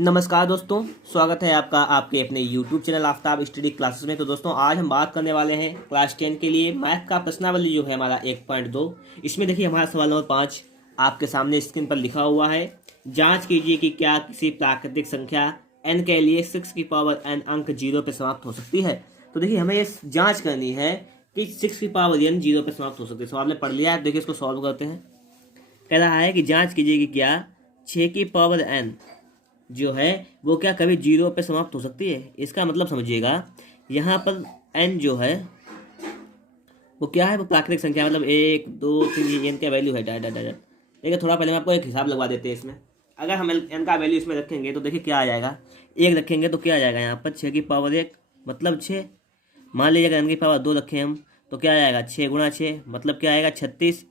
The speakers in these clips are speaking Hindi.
नमस्कार दोस्तों, स्वागत है आपका आपके अपने YouTube channel Aftab study classes में। तो दोस्तों आज हम बात करने वाले हैं क्लास 10 के लिए मैथ का प्रश्नावली जो है हमारा 1.2। इसमें देखिए हमारा सवाल नंबर 5 आपके सामने स्क्रीन पर लिखा हुआ है। जांच कीजिए कि क्या किसी प्राकृतिक संख्या n के लिए 6 की पावर n अंक 0 पर समाप्त हो सकती है। तो देखिए हमें ये जाँच करनी है कि 6 की पावर n 0 पर समाप्त हो सकती है। सवाल ने पढ़ लिया है, देखिए इसको सॉल्व करते हैं। कह रहा है कि जाँच कीजिए कि क्या 6 की पावर n जो है वो क्या कभी 0 पे समाप्त हो सकती है। इसका मतलब समझिएगा, यहाँ पर n जो है वो क्या है, वो प्राकृतिक संख्या, मतलब 1 2 3 ये n का वैल्यू है। देखिए थोड़ा पहले मैं आपको एक हिसाब लगवा देते हैं इसमें। अगर हम n का वैल्यू इसमें रखेंगे तो देखिए क्या आ जाएगा, 1 रखेंगे तो क्या आ जाएगा, यहाँ पर 6 की पावर 1 मतलब 6। मान लीजिए अगर n की पावर 2 रखें हम तो क्या आ जाएगा, 6 गुणा 6 मतलब क्या आएगा, 36।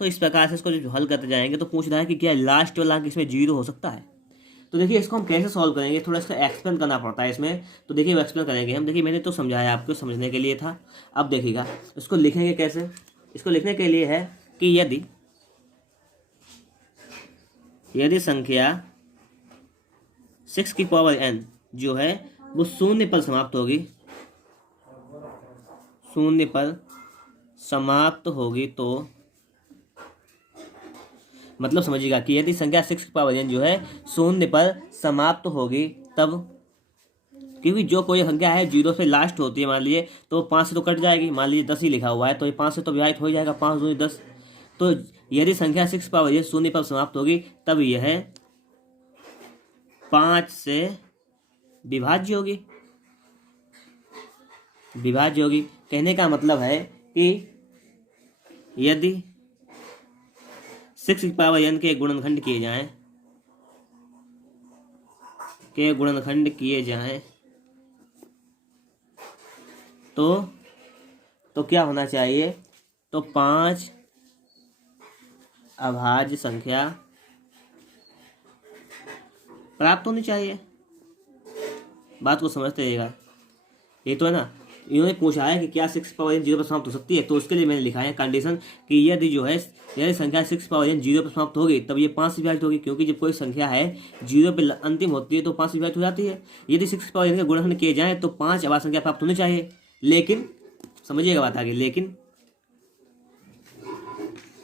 तो इस प्रकार से इसको जो हल करते जाएंगे तो पूछ रहा है कि क्या लास्ट वाला अंक इसमें 0 हो सकता है। तो देखिए इसको हम कैसे सॉल्व करेंगे, थोड़ा इसका एक्सप्लेन करना पड़ता है इसमें। तो देखिए वो एक्सप्लेन करेंगे हम। देखिए मैंने तो समझाया आपको, समझने के लिए था। अब देखिएगा इसको लिखेंगे कैसे। इसको लिखने के लिए है कि यदि संख्या 6 की पावर n जो है वो शून्य पर समाप्त होगी, शून्य पर समाप्त होगी, तो मतलब समझिएगा कि यदि संख्या 6 की पावर n जो है शून्य पर समाप्त होगी तब, क्योंकि जो कोई संख्या है 0 से लास्ट होती है, मान लीजिए तो 5 से तो कट जाएगी। मान लीजिए 10 ही लिखा हुआ है तो ये 5 से तो विभाजित हो जाएगा, 5 दूनी 10। तो यदि संख्या 6 पावर n शून्य पर समाप्त होगी तब यह 5 से विभाज्य होगी। कहने का मतलब है कि यदि 6 की पावर n के गुणनखंड किए जाएं तो क्या होना चाहिए, तो 5 अभाज्य संख्या प्राप्त होनी चाहिए। बात को समझते रहिएगा, ये तो है ना। इन्होंने पूछा है कि क्या 6 पावर n 0 पर समाप्त हो सकती है, तो उसके लिए मैंने लिखा है कंडीशन कि यदि संख्या 6 पावर n 0 पर समाप्त होगी तब ये 5 से विभाजित होगी, क्योंकि जब कोई संख्या है 0 पे अंतिम होती है तो 5 से विभाजित हो जाती है। यदि 6 पावर n के गुणनखंड किए जाएँ तो 5 अभाज्य संख्या प्राप्त होनी चाहिए। लेकिन समझिएगा बात आगे,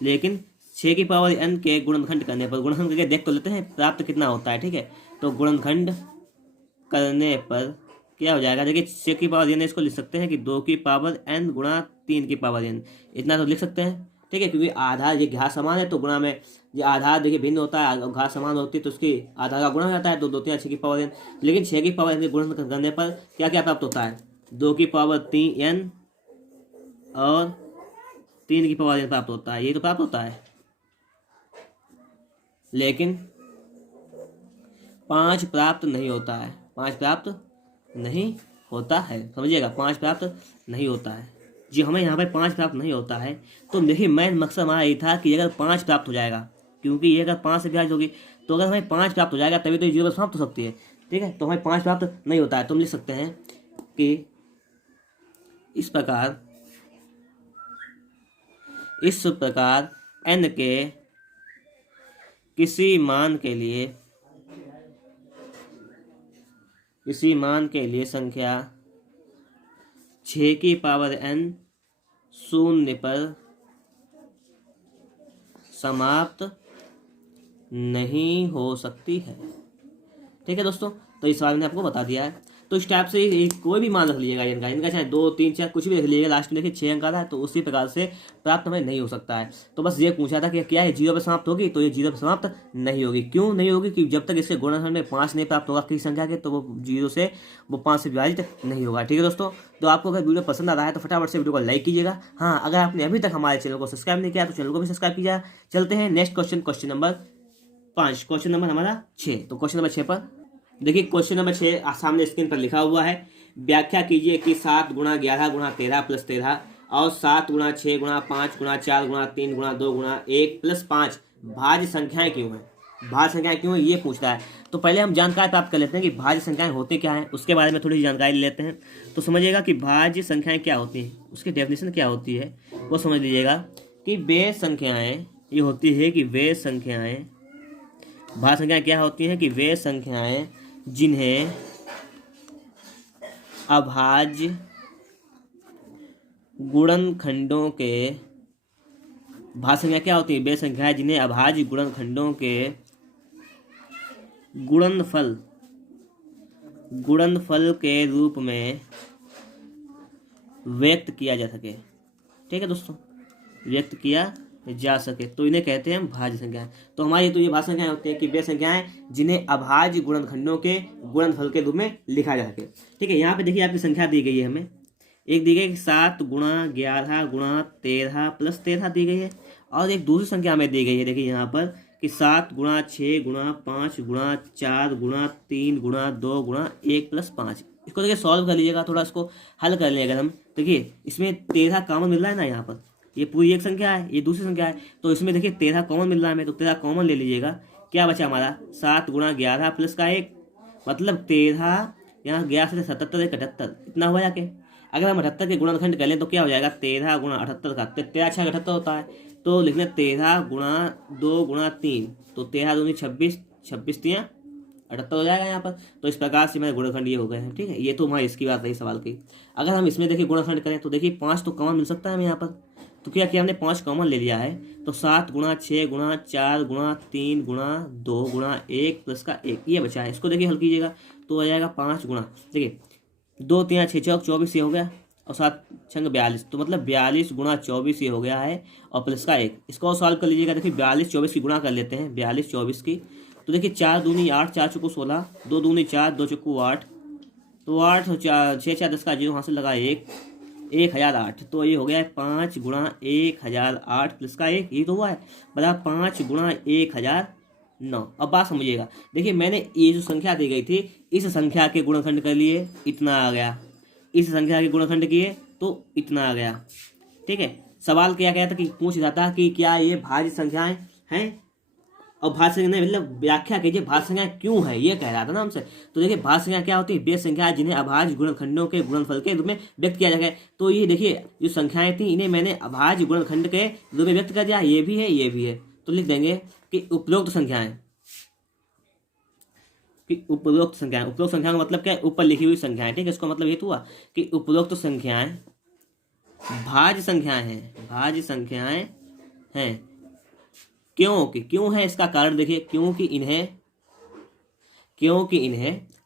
लेकिन 6 की पावर n के गुणनखंड करने पर, गुणनखंड करके देख तो लेते हैं प्राप्त कितना होता है, ठीक है। तो गुणनखंड करने पर क्या हो जाएगा, देखिए 6 की पावर n इसको लिख सकते हैं कि 2 की पावर n गुणा 3 की पावर n, इतना तो लिख सकते हैं, ठीक है। क्योंकि आधार ये घात समान है तो गुणा में ये आधार देखिए भिन्न होता है, घात समान होती है तो उसकी आधार का गुणा हो जाता है, तो 2 3 6 की पावर n। लेकिन 6 की पावर n गुणन करने पर क्या क्या प्राप्त होता है, 2 की पावर 3n और 3 की पावर n प्राप्त होता है, ये तो प्राप्त होता है। लेकिन 5 प्राप्त नहीं होता है, 5 प्राप्त नहीं होता है, समझिएगा 5 प्राप्त नहीं होता है जी। हमें यहाँ पे 5 प्राप्त नहीं होता है। तो देखिए मेन मकसद हमारा ये था कि अगर 5 प्राप्त हो जाएगा, क्योंकि ये अगर 5 से विभाजित होगी तो अगर हमें 5 प्राप्त हो जाएगा तभी तो ये 0 पर समाप्त हो सकती है, ठीक है। तो हमें 5 प्राप्त नहीं होता है, तो हम लिख सकते हैं कि इस प्रकार n के किसी मान के लिए संख्या 6 की पावर n शून्य पर समाप्त नहीं हो सकती है, ठीक है दोस्तों। तो इस बारे में आपको बता दिया है। तो इस टाइप से कोई भी मान रख लीजिएगा, इनका चाहे 2 3 4 कुछ भी रख लीजिएगा, लास्ट में देखिए 6 अंक आता है, तो उसी प्रकार से प्राप्त हमें नहीं हो सकता है। तो बस ये पूछा था कि क्या है 0 पर समाप्त होगी, तो ये 0 पर समाप्त नहीं होगी। क्यों नहीं होगी, कि जब तक इसके गुणनखंड में 5 नहीं प्राप्त होगा किसी संख्या के, तो वो 5 से विभाजित नहीं होगा, ठीक है दोस्तों। तो आपको अगर वीडियो पसंद आ रहा है तो फटाफट से वीडियो को लाइक कीजिएगा। हाँ, अगर आपने अभी तक हमारे चैनल को सब्सक्राइब नहीं किया तो चैनल को भी सब्सक्राइब कीजिए। चलते हैं next question number 5, question number हमारा 6। तो क्वेश्चन नंबर 6 पर देखिए, क्वेश्चन नंबर 6 सामने स्क्रीन पर लिखा हुआ है। व्याख्या कीजिए कि 7 गुणा 11 गुणा 13 प्लस 13 और 7 गुणा 6 गुणा 5 गुणा 4 गुणा 3 गुणा 2 गुणा 1 प्लस 5 भाज्य संख्याएं क्यों हैं। भाज्य संख्याएं क्यों है ये पूछ रहा है। तो पहले हम जानकारी प्राप्त कर लेते हैं कि भाज्य संख्याएं होती क्या हैं, उसके बारे में थोड़ी सी जानकारी ले लेते हैं। तो समझिएगा कि भाज्य संख्याएं क्या होती हैं, उसकी डेफिनेशन क्या होती है वो समझ लीजिएगा। कि वे संख्याएं भाज्य संख्याएं क्या होती हैं कि वे संख्याएं जिन्हें अभाज्य गुणनखंडों के भाज्य संख्या क्या होती है? वे संख्याएं जिन्हें अभाज्य गुणनखंडों के गुणनफल के रूप में व्यक्त किया जा सके। ठीक है दोस्तों, व्यक्त किया जा सके तो इन्हें कहते हैं भाज्य संख्याएं। तो हमारी तो ये भाज्य संख्याएं होती हैं कि वे संख्याएं जिन्हें अभाज्य गुणनखंडों के गुणनफल के रूप में लिखा जा सके। ठीक है, यहाँ पे देखिए आपकी संख्या दी गई है, हमें एक दी गई 7 गुणा 11 गुणा 13 प्लस 13 दी गई है, और एक दूसरी संख्या हमें दी गई है, देखिए यहाँ पर कि 7 गुणा 6 गुणा 5 गुणा 4 गुणा 3 गुणा 2 गुणा 1 प्लस 5। इसको देखिए सॉल्व कर लीजिएगा, थोड़ा इसको हल कर लेंगे अगर हम। देखिए इसमें 13 कॉमन मिल रहा है ना, यहाँ पर ये पूरी एक संख्या है, ये दूसरी संख्या है, तो इसमें देखिए 13 कॉमन मिल रहा है हमें, तो 13 कॉमन ले लीजिएगा। क्या बचा हमारा 7 गुणा 11 प्लस का 1, मतलब 13, यहाँ 11 से 77 78, इतना हुआ जाके। अगर हम 78 के गुणनखंड कर लें तो क्या हो जाएगा 13 गुणा 78 का, 13 6 78 होता है, तो लिखना 13 गुणा 2 गुणा 3, तो 13 दूनी 26, 26 3 78 हो जाएगा यहाँ पर। तो इस प्रकार से मेरे गुणनखंड ये हो गए हैं। ठीक है, ये तो हमारी इसकी बात रही सवाल की। अगर हम इसमें देखिए गुणनखंड करें तो देखिए 5 तो कॉमन मिल सकता है हमें यहाँ पर, तो क्या किया हमने 5 कॉमन ले लिया है, तो 7 गुणा 6 गुणा 4 गुणा 3 गुणा 2 गुणा 1 प्लस का 1 ये बचा है। इसको देखिए हल कीजिएगा तो आ जाएगा 5 गुणा, देखिए 2 3 6 चौक 24 ये हो गया, और 7 छंग 42, तो मतलब 42 गुणा 24 ये हो गया है, और प्लस का 1। इसको सॉल्व कर लीजिएगा, देखिए 42 24 की गुणा कर लेते हैं, 42 24 की, तो देखिए 4 दूनी 8 4 चौको 16, 2 दूनी 4 2 चौको 8, तो 8 4 6 4 10 का 0 हासिल लगा 1 1008, तो ये हो गया है 5 गुणा 1008 प्लस का 1, ये तो हुआ है बराबर 5 गुणा 1009। अब बात समझिएगा, देखिए मैंने ये जो संख्या दी गई थी इस संख्या के गुणनखंड कर लिए, इतना आ गया, इस संख्या के गुणनखंड किए तो इतना आ गया। ठीक है, सवाल क्या कहता कि पूछ रहा था कि क्या ये भाज्य संख्याएं हैं, और भाज्य संख्या नहीं मतलब व्याख्या कीजिए भाज्य संख्या क्यों है, ये कह रहा था ना हमसे। तो देखिए भाज्य संख्या क्या होती है? वे संख्या जिन्हें अभाज्य गुणनखंडों के गुणनफल के रूप में व्यक्त किया जाए। तो ये देखिए जो संख्याएं थी इन्हें मैंने अभाज्य गुणनखंड के रूप में व्यक्त कर दिया, ये भी है ये भी है, तो लिख देंगे कि उपरोक्त संख्याएं, कि उपरोक्त संख्याएं का मतलब क्या है? ऊपर लिखी हुई संख्याएं। ठीक है, इसका मतलब ये हुआ कि उपरोक्त संख्याएं भाज्य संख्याएं हैं, भाज्य संख्याएं हैं। क्यों है इसका कारण देखिए, क्योंकि इन्हें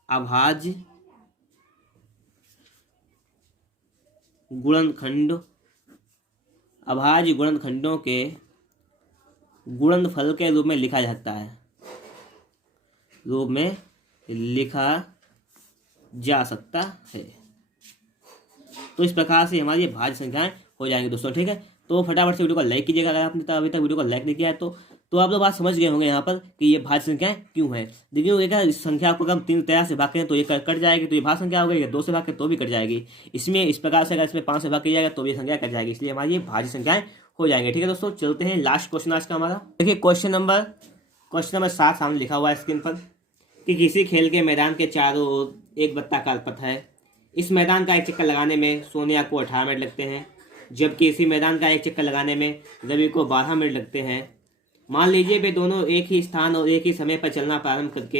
अभाज्य गुणनखंडों के गुणनफल के रूप में लिखा जा सकता है, रूप में लिखा जा सकता है। तो इस प्रकार से हमारी भाज्य संख्याएं हो जाएंगी दोस्तों। ठीक है, तो फटाफट से वीडियो को लाइक कीजिएगा, अगर आपने अभी तक वीडियो को लाइक नहीं किया है तो आप लोग बात समझ गए होंगे यहाँ पर कि ये भाज्य संख्याएं क्यों है। देखिए इस संख्या को अगर हम 3 तरह से भाग करें तो ये कट जाएगी, तो ये भाज्य संख्या हो गई। 2 से भाग करें तो भी कट जाएगी। इसमें इस प्रकार से अगर इसमें 5 से भाग किया जाएगा तो ये संख्या कट जाएगी, इसलिए हमारी ये भाज्य संख्याएं हो जाएंगे। ठीक है दोस्तों, चलते हैं लास्ट क्वेश्चन आज का हमारा। देखिए क्वेश्चन नंबर 7 सामने लिखा हुआ है स्क्रीन पर कि किसी खेल के मैदान के चारों ओर एक वृत्ताकार पथ है। इस मैदान का एक चक्कर लगाने में सोनिया को 18 मिनट लगते हैं, जबकि इसी मैदान का एक चक्कर लगाने में रवि को 12 मिनट लगते हैं। मान लीजिए वे दोनों एक ही स्थान और एक ही समय पर चलना प्रारंभ करके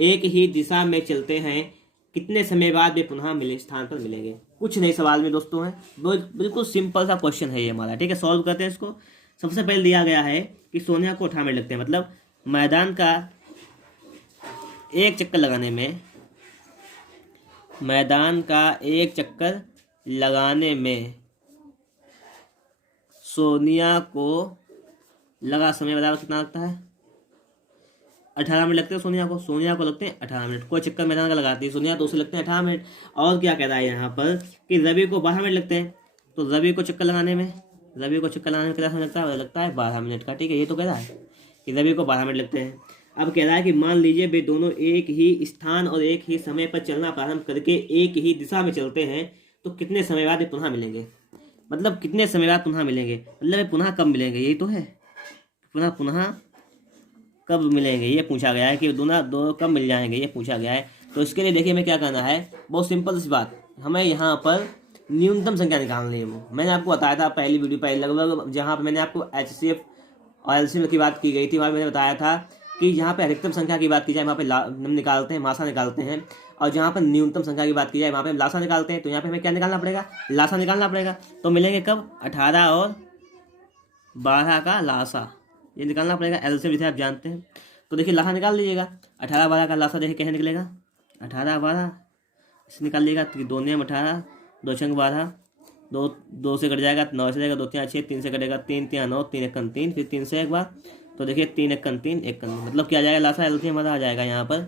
एक ही दिशा में चलते हैं, कितने समय बाद वे पुनः मिले स्थान पर मिलेंगे? कुछ नहीं सवाल में दोस्तों है, बिल्कुल सिंपल सा क्वेश्चन है ये हमारा। ठीक है, सॉल्व करते हैं इसको। सबसे पहले दिया गया है कि सोनिया को 18 मिनट लगते हैं, मतलब मैदान का एक चक्कर लगाने में सोनिया को लगा समय बराबर कितना लगता है? 18 मिनट लगते हैं सोनिया को लगते हैं 18 मिनट। कोई चक्कर मैदान का लगाती है सोनिया तो उसे लगते हैं 18 मिनट। और क्या कह रहा है यहाँ पर कि रवि को 12 मिनट लगते हैं, तो रवि को चक्कर लगाने में कितना समय लगता है? लगता है 12 मिनट का। ठीक है, ये तो कह रहा है कि रवि को 12 मिनट लगते हैं। अब कह रहा है कि मान लीजिए वे दोनों एक ही स्थान और एक ही समय पर चलना प्रारंभ करके एक ही दिशा में चलते हैं, तो कितने समय बाद पुनः मिलेंगे? मतलब कितने समय बाद पुनः मिलेंगे, मतलब पुनः कब मिलेंगे, यही तो है। पुनः कब मिलेंगे ये पूछा गया है कि दोनों कब मिल जाएंगे, ये पूछा गया है। तो इसके लिए देखिए हमें क्या करना है, बहुत सिंपल सी बात, हमें यहाँ पर न्यूनतम संख्या निकालनी है। वो मैंने आपको बताया था पहली वीडियो पर लगभग, जहाँ पर मैंने आपको HCF और LCM की बात की गई थी, वहाँ मैंने बताया था कि यहाँ पे अधिकतम संख्या की बात की जाए वहाँ पे हम निकालते हैं मासा निकालते हैं, और जहाँ पर न्यूनतम संख्या की बात की जाए वहाँ पे हम लासा निकालते हैं। तो यहाँ पे हमें क्या निकालना पड़ेगा, लासा निकालना पड़ेगा। तो मिलेंगे कब, 18 और 12 का लासा, ये निकालना पड़ेगा। एलसीएम जिसे आप जानते हैं। तो देखिए लासा निकाल लीजिएगा, 18 12 का लासा देखिए कैसे निकलेगा, 18 12 इसे निकाल लीजिएगा। तो 2 नियम 18, 2 छंग 12, 2 से कट जाएगा 9 से जाएगा, 2 3 6, 3 से कटेगा 3 3 9, 3 1 3, फिर 3 से एक बार। तो देखिए 3 1 3 1 मतलब क्या आ जाएगा, लासा एलसीएम हमारा आ जाएगा यहाँ पर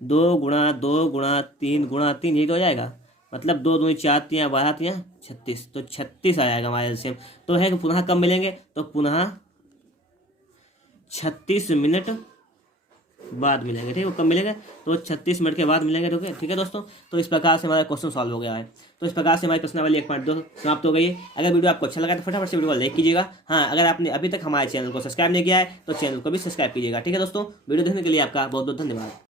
2 गुणा 2 गुणा 3 गुणा 3, यही तो हो जाएगा। मतलब 2 2 4 3 12 3 36, तो 36 आ जाएगा हमारा एलसीएम। तो है कि पुनः कब मिलेंगे, तो पुनः 36 मिनट बाद मिलेंगे। ठीक है, कब मिलेंगे, तो 36 मिनट के बाद मिलेंगे। ठीक है दोस्तों, तो इस प्रकार से हमारा क्वेश्चन सॉल्व हो गया है। तो इस प्रकार से हमारी प्रश्नावली 1.2 समाप्त हो गई है। अगर वीडियो आपको अच्छा लगा तो फटाफट से वीडियो को लाइक कीजिएगा। हाँ, अगर आपने अभी तक हमारे चैनल को सब्सक्राइब नहीं किया है तो चैनल को भी सब्सक्राइब कीजिएगा। ठीक है दोस्तों, वीडियो देखने के लिए आपका बहुत बहुत धन्यवाद।